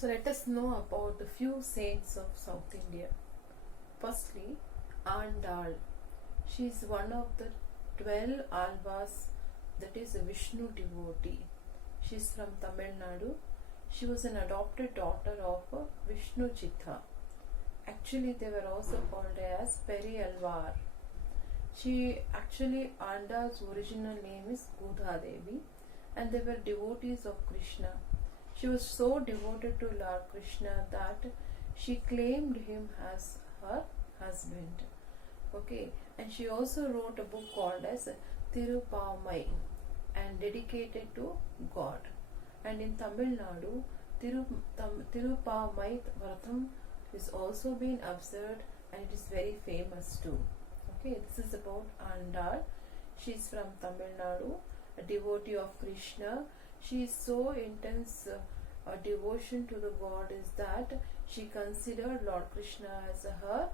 So let us know about a few saints of South India. Firstly, Andal. She is one of the 12 Alvas, that is a Vishnu devotee. She is from Tamil Nadu. She was an adopted daughter of Vishnu Chitta. Actually, they were also called as Periyalvar. Andal's original name is Godha Devi, and they were devotees of Krishna. She was so devoted to Lord Krishna that she claimed him as her husband. Okay, and she also wrote a book called as Tirupavai and dedicated to God. And in Tamil Nadu, Tirupavai Vratam is also being observed, and it is very famous too. Okay, this is about Andal. She is from Tamil Nadu, a devotee of Krishna. She is so intense a devotion to the God is that she considered Lord Krishna as her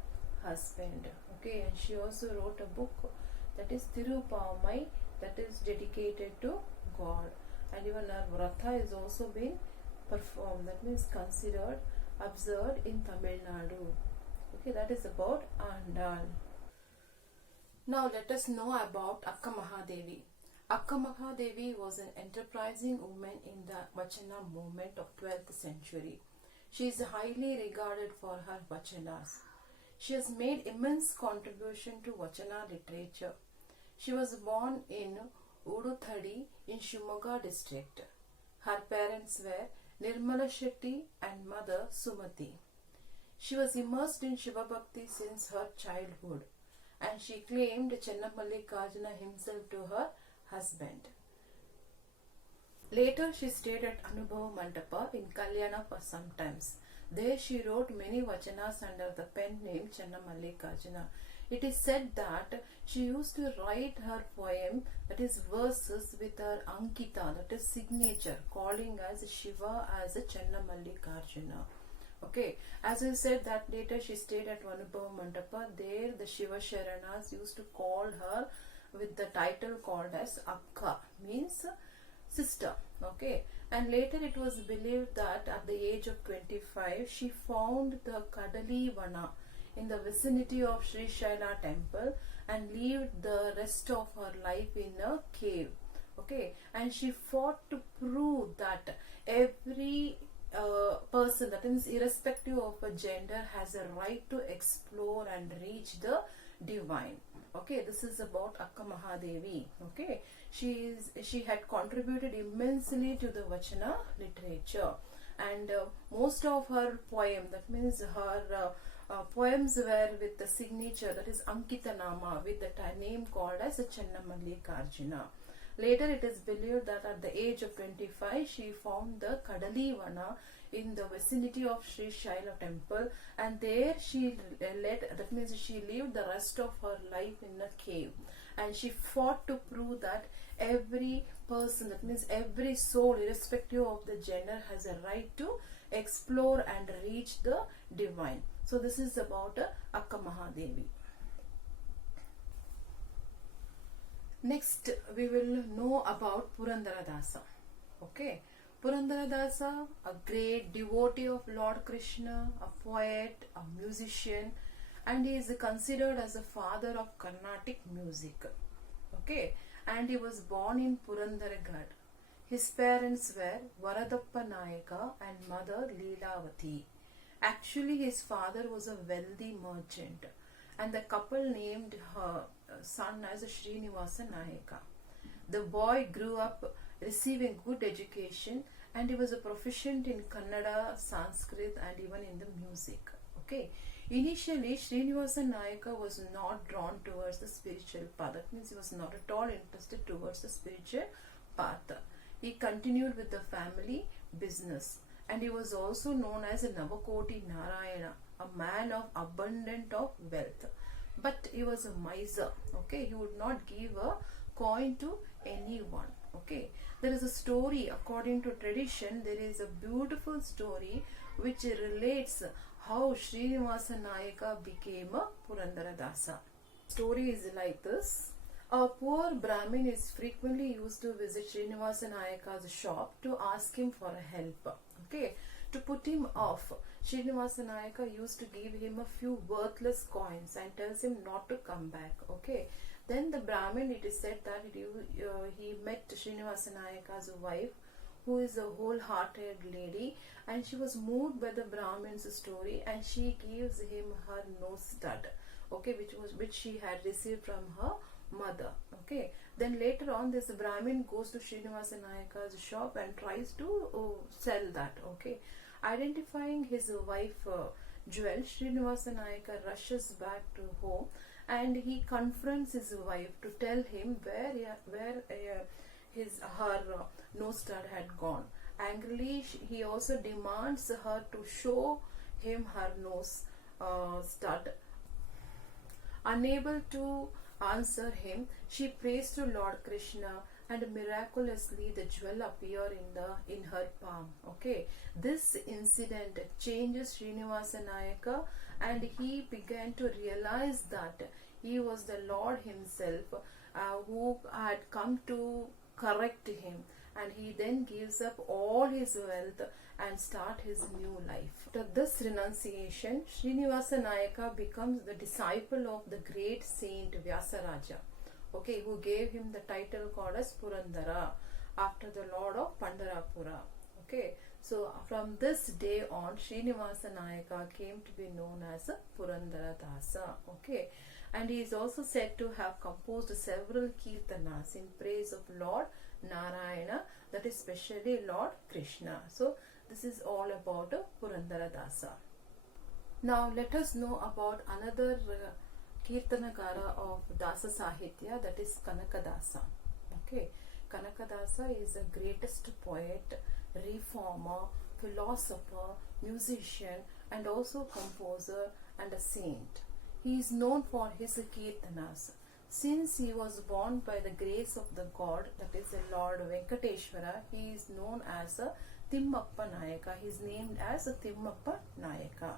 husband. Okay, and she also wrote a book that is Tirupavai, that is dedicated to God. And even her Vratha is also being performed, that means considered, observed in Tamil Nadu. Okay, that is about Andal. Now let us know about Akka Mahadevi. Akka Mahadevi was an enterprising woman in the Vachana movement of 12th century. She is highly regarded for her Vachanas. She has made immense contribution to Vachana literature. She was born in Uduthadi in Shimoga district. Her parents were Nirmala Shetty and mother Sumati. She was immersed in Shiva Bhakti since her childhood, and she claimed Channamallikajana himself to her husband. Later she stayed at Anubhava Mandapa in Kalyana for some time. There she wrote many vachanas under the pen name Channamallikajana. It is said that she used to write her poem, that is verses, with her Ankita, that is signature, calling as Shiva as a Channamallikajana. Okay, as I said that later she stayed at Anubhava Mandapa. There the Shiva Sharanas used to call her with the title called as Akka, means sister. Okay, and later it was believed that at the age of 25 she found the Kadali Vana in the vicinity of Sri Shaila temple and lived the rest of her life in a cave. Okay, and she fought to prove that every person, that means irrespective of a gender, has a right to explore and reach the divine. Okay, this is about Akka Mahadevi. Okay, she had contributed immensely to the Vachana literature, and most of her poem, that means her poems were with the signature, that is Ankita Nama, with the name called as Channamallikajana. Later it is believed that at the age of 25 she found the Kadali Vana in the vicinity of Sri Shaila temple, and there she that means she lived the rest of her life in a cave, and she fought to prove that every person, that means every soul irrespective of the gender, has a right to explore and reach the divine. So this is about Akka Mahadevi. Next we will know about Purandaradasa. Okay, Purandaradasa, a great devotee of Lord Krishna, a poet, a musician, and he is considered as a father of Carnatic music. Okay, and he was born in Purandaragad. His parents were Varadappa Nayaka and mother Leelavati. Actually, his father was a wealthy merchant, and the couple named her son as Srinivasa Nayaka. The boy grew up receiving good education, and he was a proficient in Kannada, Sanskrit, and even in the music. Okay, initially Srinivasa Nayaka was not drawn towards the spiritual path. That means he was not at all interested towards the spiritual path. He continued with the family business, and he was also known as a Navakoti Narayana, a man of abundant of wealth. But he was a miser. Okay, he would not give a coin to anyone. Okay, there is a story, according to tradition, there is a beautiful story which relates how Srinivasa Nayaka became a Purandaradasa. Story is like this. A poor Brahmin is frequently used to visit Srinivasa Nayaka's shop to ask him for help. Okay, To put him off, Srinivasa Nayaka used to give him a few worthless coins and tells him not to come back. Okay. Then the Brahmin, it is said that he met Srinivasa Nayaka's wife, who is a wholehearted lady, and she was moved by the Brahmin's story, and she gives him her nose stud, okay, which she had received from her mother. Okay. Then later on, this Brahmin goes to Srinivasa Nayaka's shop and tries to sell that. Okay. Identifying his wife Jewel, Srinivasa Nayaka rushes back to home, and he confronts his wife to tell him where her nose stud had gone. Angrily, he also demands her to show him her nose stud. Unable to answer him, she prays to Lord Krishna, and miraculously the jewel appear in her palm. Okay, this incident changes Srinivasa Nayaka, and he began to realize that he was the Lord himself who had come to correct him, and he then gives up all his wealth and start his new life. After this renunciation, Srinivasa Nayaka becomes the disciple of the great saint Vyasaraja, okay, who gave him the title called as Purandara, after the Lord of Pandarapura. Okay, so from this day on, Srinivasa Nayaka came to be known as a Purandara Dasa. Okay, and he is also said to have composed several kirtanas in praise of Lord Narayana, that is especially Lord Krishna. So this is all about Purandara Dasa. Now let us know about another Kirtanagara of Dasa Sahitya, that is Kanakadasa. Okay, Kanakadasa is the greatest poet, reformer, philosopher, musician, and also composer and a saint. He is known for his Kirtanas. Since he was born by the grace of the God, that is the Lord Venkateshwara, he is known as a Timmappa Nayaka. He is named as a Timmappa Nayaka.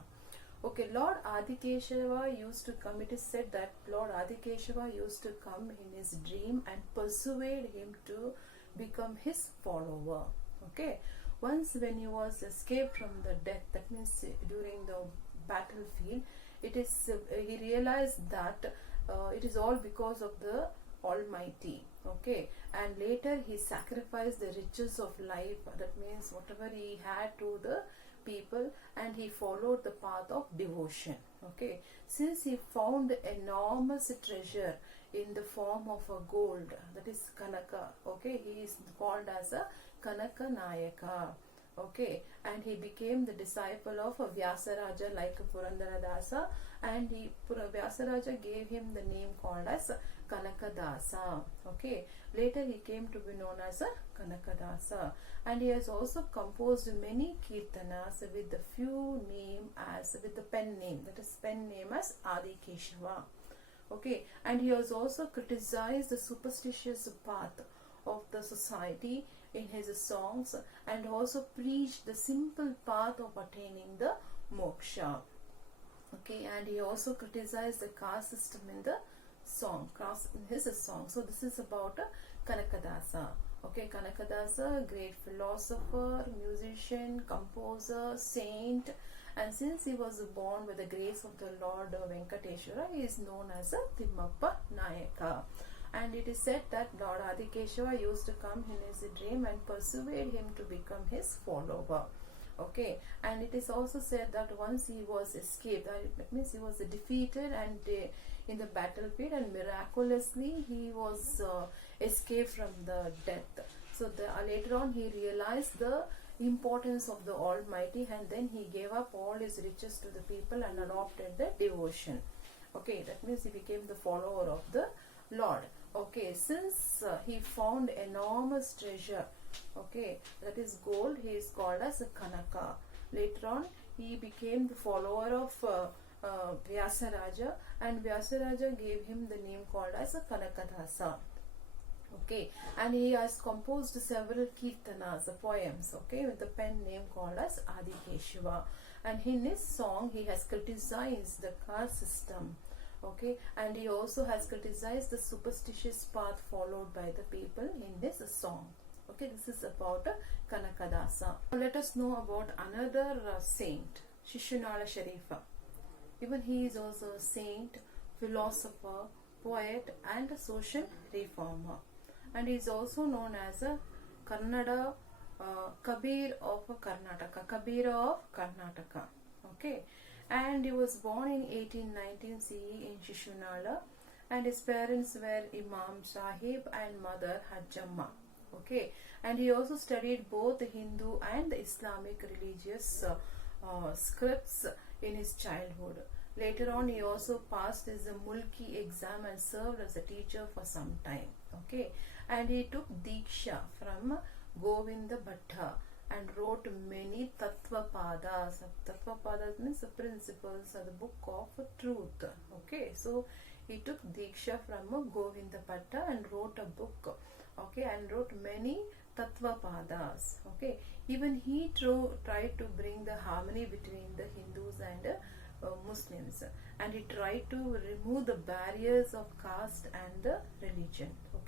Okay, Lord Adikeshava used to come. It is said that Lord Adikeshava used to come in his dream and persuade him to become his follower. Okay, once when he was escaped from the death, that means during the battlefield, he realized that it is all because of the Almighty. Okay, and later he sacrificed the riches of life, that means whatever he had, to the people, and he followed the path of devotion. Okay, since he found enormous treasure in the form of a gold, that is Kanaka. Okay, he is called as a Kanaka Nayaka. Okay, and he became the disciple of Vyasaraja like Purandara Dasa, and Vyasaraja gave him the name called as Kanakadasa. Okay, later he came to be known as Kanakadasa, and he has also composed many kirtanas with the with the pen name, that is pen name as Adikeshava. Okay, and he has also criticized the superstitious path of the society in his songs, and also preached the simple path of attaining the moksha. Okay, and he also criticized the caste system in his song. So this is about Kanakadasa. Okay, Kanakadasa, great philosopher, musician, composer, saint, and since he was born with the grace of the Lord Venkateshwara, he is known as a Timmappa Nayaka. And it is said that Lord Adikeshava used to come in his dream and persuade him to become his follower. Okay, and it is also said that once he was escaped, that means he was defeated and in the battlefield, and miraculously he was escaped from the death. So later on he realized the importance of the Almighty, and then he gave up all his riches to the people and adopted the devotion. Okay, that means he became the follower of the Lord. Okay, since he found enormous treasure, okay, that is gold, he is called as a Kanaka. Later on he became the follower of Vyasaraja, and Vyasaraja gave him the name called as a Kanakadasa. Okay, and he has composed several kirtanas, poems, okay, with the pen name called as Adikeshava. And in his song he has criticized the caste system. Okay, and he also has criticized the superstitious path followed by the people in this song. Okay, this is about Kanakadasa. Now let us know about another saint, Shishunala Sharifa. Even he is also a saint, philosopher, poet and a social reformer. And he is also known as a Kannada Kabir of Karnataka. Kabira of Karnataka. Okay. And he was born in 1819 CE in Shishunala, and his parents were Imam Sahib and mother Hajjamma. Okay. And he also studied both the Hindu and the Islamic religious scripts in his childhood. Later on, he also passed his Mulki exam and served as a teacher for some time. Okay, and he took Diksha from Govinda Bhatta and wrote many Tattvapadas. Tattvapadas means the principles of the book of truth. Okay, so he took Diksha from Govinda Bhatta and wrote a book. Okay, and wrote many Tattvapadas. Okay, even he tried to bring the harmony between the Hindus and Muslims, and he tried to remove the barriers of caste and the religion. Okay.